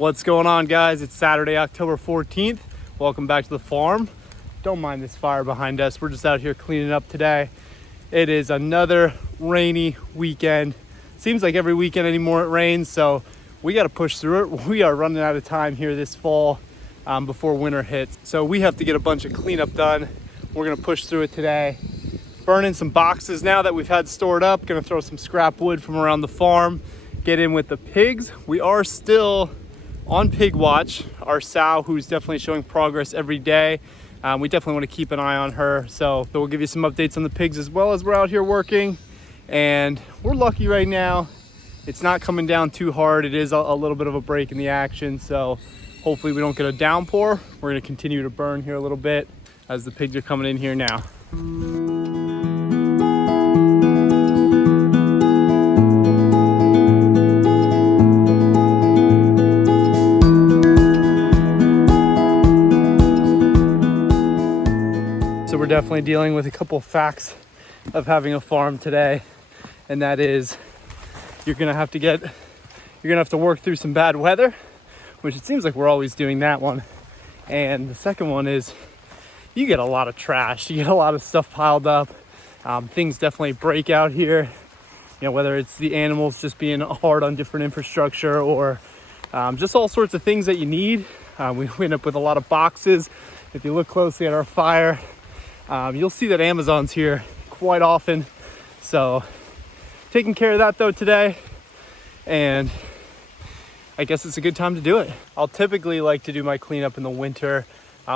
What's going on, guys? It's Saturday, October 14th. Welcome back to the farm. Don't mind this fire behind us. We're just out here cleaning up today. It is another rainy weekend. Seems like every weekend anymore it rains, so we got to push through it. We are running out of time here this fall before winter hits. So we have to get a bunch of cleanup done. We're gonna push through it today. Burning some boxes now that we've had stored up. Gonna throw some scrap wood from around the farm. Get in with the pigs. We are still on pig watch. Our sow, who's definitely showing progress every day. We definitely want to keep an eye on her. So we'll give you some updates on the pigs as well as we're out here working. And we're lucky right now. It's not coming down too hard. It is a little bit of a break in the action. So hopefully we don't get a downpour. We're gonna continue to burn here a little bit as the pigs are coming in here now. So we're definitely dealing with a couple of facts of having a farm today, and that is you're gonna have to work through some bad weather, which it seems like we're always doing that one. And the second one is you get a lot of trash. You get a lot of stuff piled up. Things definitely break out here. You know, whether it's the animals just being hard on different infrastructure or just all sorts of things that you need. We end up with a lot of boxes. If you look closely at our fire, you'll see that Amazon's here quite often. So taking care of that though today, and I guess it's a good time to do it. I'll typically like to do my cleanup in the winter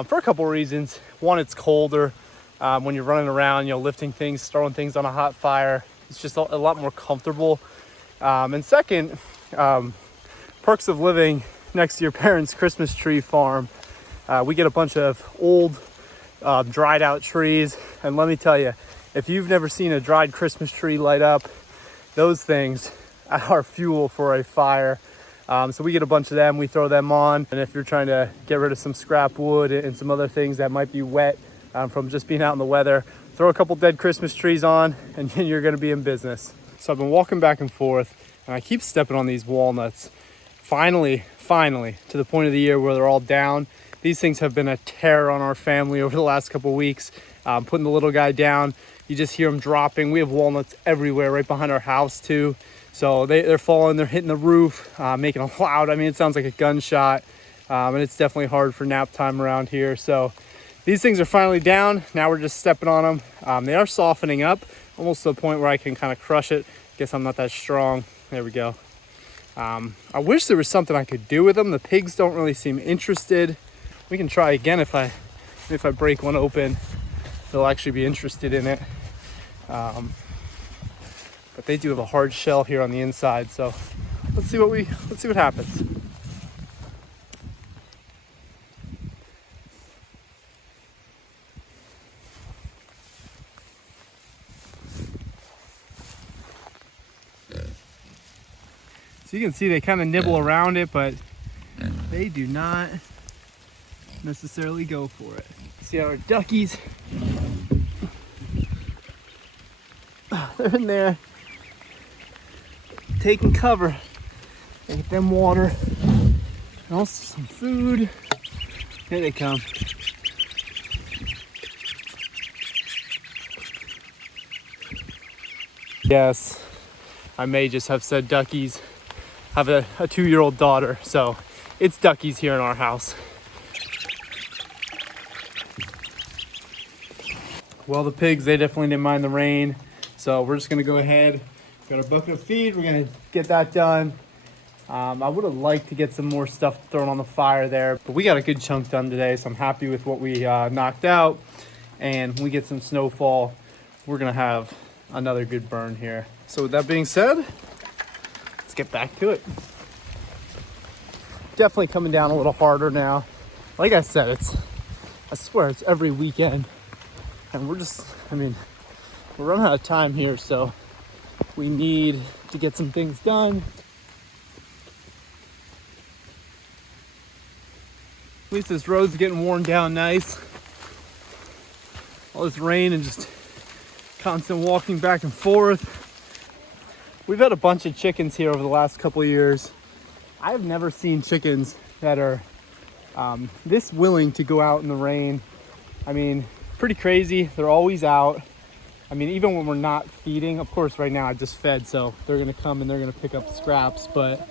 for a couple reasons. One, it's colder. When you're running around, lifting things, throwing things on a hot fire, it's just a lot more comfortable. And second, perks of living next to your parents' Christmas tree farm. We get a bunch of old dried out trees, and let me tell you, if you've never seen a dried Christmas tree light up, those things are fuel for a fire. So we get a bunch of them, we throw them on, and if you're trying to get rid of some scrap wood and some other things that might be wet from just being out in the weather, throw a couple dead Christmas trees on and you're gonna be in business. So I've been walking back and forth and I keep stepping on these walnuts. Finally, to the point of the year where they're all down. These things have been a terror on our family over the last couple of weeks. Putting the little guy down, you just hear them dropping. We have walnuts everywhere, right behind our house too. So they're falling, they're hitting the roof, making a loud, it sounds like a gunshot. And it's definitely hard for nap time around here. So these things are finally down. Now we're just stepping on them. They are softening up, almost to the point where I can kind of crush it. Guess I'm not that strong. There we go. I wish there was something I could do with them. The pigs don't really seem interested. We can try again if I break one open. They'll actually be interested in it. But they do have a hard shell here on the inside, so let's see what happens. So you can see they kind of nibble around it, but they do not necessarily go for it. See our duckies, they're in there taking cover. Get them water and also some food. Here they come. Yes, I may just have said duckies. I have a 2-year-old daughter, so it's duckies here in our house. Well, the pigs, they definitely didn't mind the rain, so we're just gonna go ahead. Got our bucket of feed, we're gonna get that done. I would have liked to get some more stuff thrown on the fire there, but we got a good chunk done today, so I'm happy with what we knocked out. And when we get some snowfall, we're gonna have another good burn here. So with that being said, let's get back to it. Definitely coming down a little harder now. Like I said, I swear it's every weekend. And we're running out of time here, so we need to get some things done. At least this road's getting worn down nice. All this rain and just constant walking back and forth. We've had a bunch of chickens here over the last couple of years. I've never seen chickens that are this willing to go out in the rain. I mean, pretty crazy. They're always out. I mean, even when we're not feeding, of course, right now I just fed, so they're gonna come and they're gonna pick up scraps. But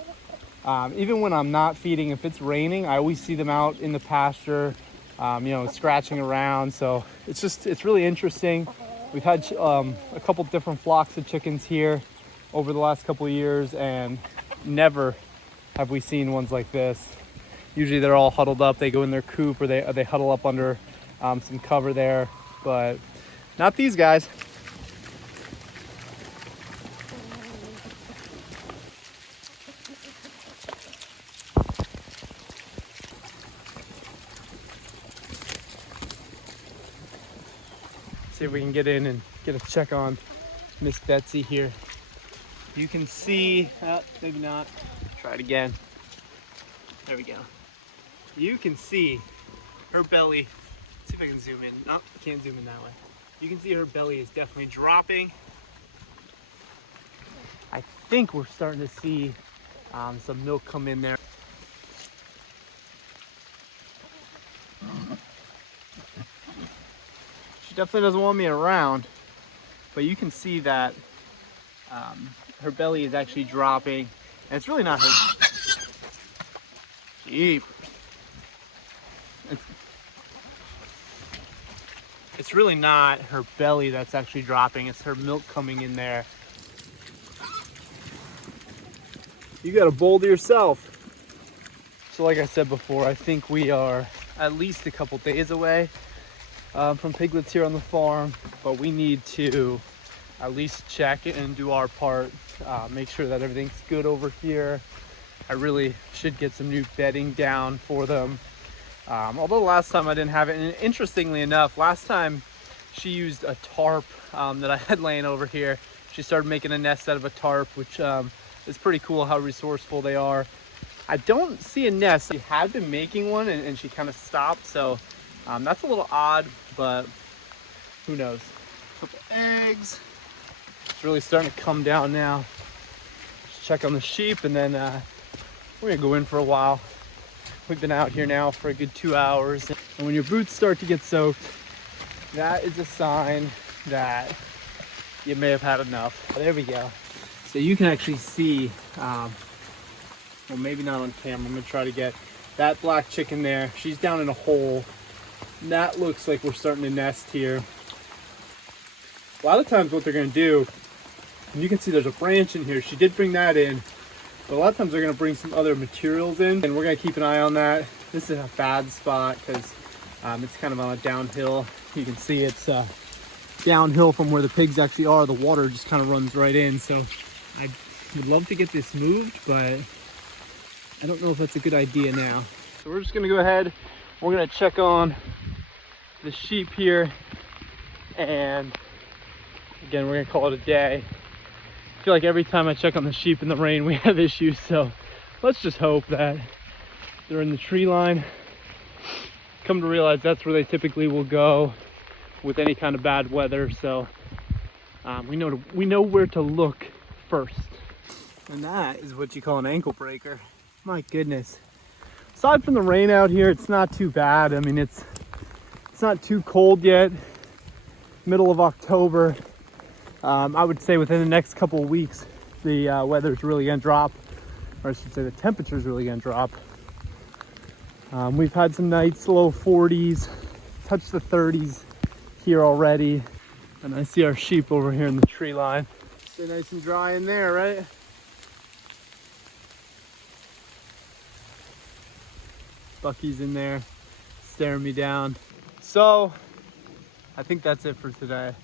even when I'm not feeding, if it's raining, I always see them out in the pasture, you know, scratching around. So it's really interesting. We've had a couple different flocks of chickens here over the last couple of years, and never have we seen ones like this. Usually they're all huddled up. They go in their coop, or they huddle up under some cover there, but not these guys. See if we can get in and get a check on Miss Betsy here. You can see, maybe not. Try it again. There we go. You can see her belly. Let's see if I can zoom in. No, can't zoom in that way. You can see her belly is definitely dropping. I think we're starting to see some milk come in there. She definitely doesn't want me around, but you can see that her belly is actually dropping, and it's really not her. Jeep. It's really not her belly that's actually dropping, it's her milk coming in there. You got a bowl to yourself. So like I said before, I think we are at least a couple days away from piglets here on the farm, but we need to at least check it and do our part, make sure that everything's good over here. I really should get some new bedding down for them. Although last time I didn't have it, and interestingly enough, last time she used a tarp that I had laying over here. She started making a nest out of a tarp, which is pretty cool how resourceful they are. I don't see a nest. She had been making one and she kind of stopped, so that's a little odd, but who knows. A couple eggs. It's really starting to come down now. Just check on the sheep, and then we're gonna go in for a while. We've been out here now for a good 2 hours, and when your boots start to get soaked, that is a sign that you may have had enough. There we go. So you can actually see, well, maybe not on camera. I'm gonna try to get that black chicken there. She's down in a hole. And that looks like we're starting to nest here. A lot of times what they're gonna do, and you can see there's a branch in here. She did bring that in, but a lot of times they're gonna bring some other materials in, and we're gonna keep an eye on that. This is a bad spot because it's kind of on a downhill. You can see it's downhill from where the pigs actually are. The water just kind of runs right in. So I would love to get this moved, but I don't know if that's a good idea now. So we're just gonna go ahead. We're gonna check on the sheep here, and again, we're gonna call it a day. I feel like every time I check on the sheep in the rain, we have issues. So let's just hope that they're in the tree line. Come to realize that's where they typically will go with any kind of bad weather. So we know where to look first. And that is what you call an ankle breaker. My goodness. Aside from the rain out here, it's not too bad. I mean, it's not too cold yet. Middle of October. I would say within the next couple of weeks, the weather's really gonna drop, or I should say the temperature's really gonna drop. We've had some nights low 40s, touched the 30s here already. And I see our sheep over here in the tree line. Stay nice and dry in there, right? Bucky's in there staring me down. So I think that's it for today.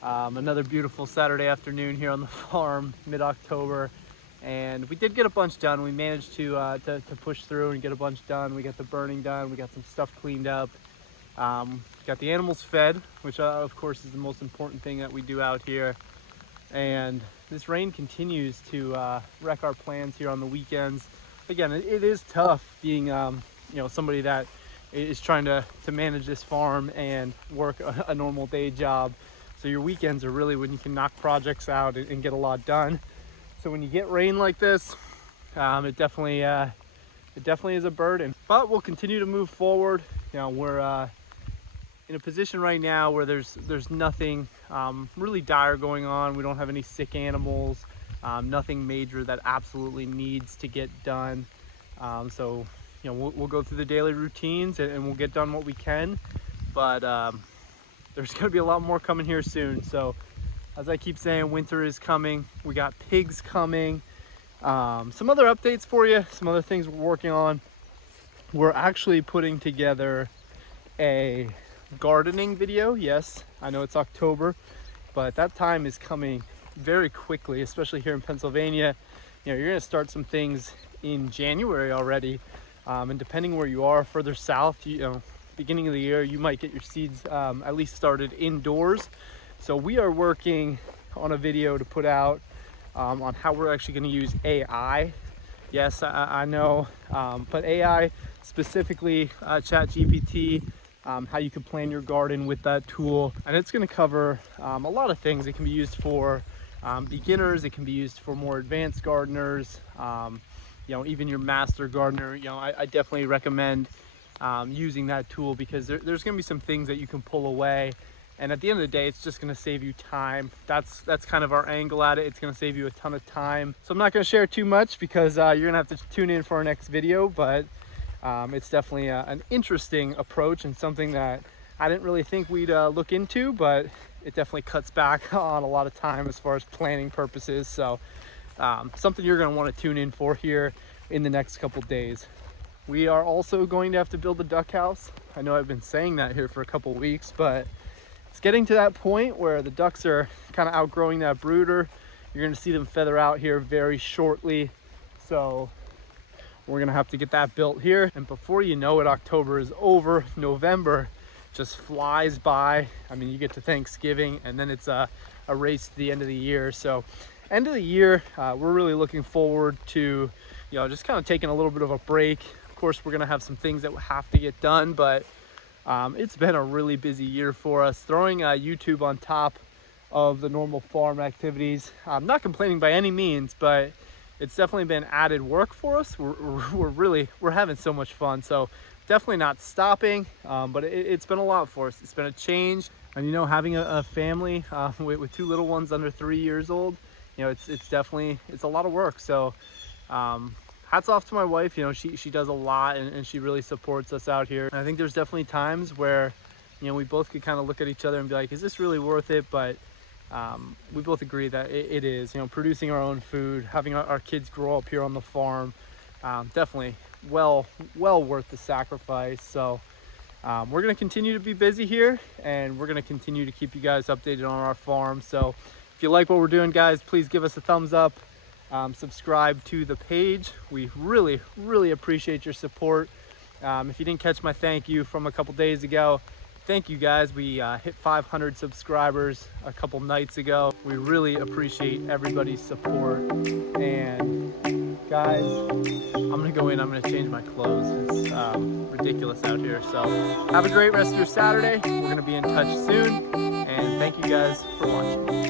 Another beautiful Saturday afternoon here on the farm, mid-October, and we did get a bunch done. We managed to push through and get a bunch done. We got the burning done. We got some stuff cleaned up. Got the animals fed, which of course is the most important thing that we do out here. And this rain continues to wreck our plans here on the weekends. Again, it is tough being somebody that is trying to manage this farm and work a normal day job. So your weekends are really when you can knock projects out and get a lot done. So when you get rain like this, It definitely is a burden, but we'll continue to move forward. You know, we're in a position right now where there's nothing really dire going on. We don't have any sick animals, nothing major that absolutely needs to get done. So, you know, we'll go through the daily routines and we'll get done what we can. But there's going to be a lot more coming here soon. So, as I keep saying, winter is coming. We got pigs coming. Some other updates for you. Some other things we're working on. We're actually putting together a gardening video. Yes, I know it's October, but that time is coming very quickly, especially here in Pennsylvania. You know, you're going to start some things in January already, and depending where you are further south, you know, beginning of the year, you might get your seeds at least started indoors. So we are working on a video to put out on how we're actually going to use AI. Yes, I know, but AI, specifically ChatGPT, how you can plan your garden with that tool. And it's going to cover a lot of things. It can be used for beginners. It can be used for more advanced gardeners, you know, even your master gardener. You know, I definitely recommend using that tool, because there's going to be some things that you can pull away. And at the end of the day, it's just going to save you time. That's kind of our angle at it. It's going to save you a ton of time. So I'm not going to share too much, because you're going to have to tune in for our next video. But it's definitely an interesting approach, and something that I didn't really think we'd look into, but it definitely cuts back on a lot of time as far as planning purposes. So something you're going to want to tune in for here in the next couple days. We are also going to have to build a duck house. I know I've been saying that here for a couple weeks, but it's getting to that point where the ducks are kind of outgrowing that brooder. You're going to see them feather out here very shortly. So we're going to have to get that built here. And before you know it, October is over. November just flies by. I mean, you get to Thanksgiving and then it's a race to the end of the year. So end of the year, we're really looking forward to, you know, just kind of taking a little bit of a break. Of course, we're going to have some things that have to get done, but it's been a really busy year for us. Throwing YouTube on top of the normal farm activities. I'm not complaining by any means, but it's definitely been added work for us. We're having so much fun. So definitely not stopping, but it's been a lot for us. It's been a change. And you know, having a family with two little ones under 3 years old, you know, it's definitely, it's a lot of work. So hats off to my wife. You know, she does a lot, and she really supports us out here. And I think there's definitely times where, you know, we both could kind of look at each other and be like, is this really worth it? But we both agree that it is. You know, producing our own food, having our kids grow up here on the farm, definitely well worth the sacrifice. So we're going to continue to be busy here, and we're going to continue to keep you guys updated on our farm. So if you like what we're doing, guys, please give us a thumbs up. Subscribe to the page. We really appreciate your support. If you didn't catch my thank you from a couple days ago, thank you guys. We hit 500 subscribers a couple nights ago. We really appreciate everybody's support. And guys, I'm gonna go in, I'm gonna change my clothes. It's ridiculous out here. So have a great rest of your Saturday. We're gonna be in touch soon, and thank you guys for watching.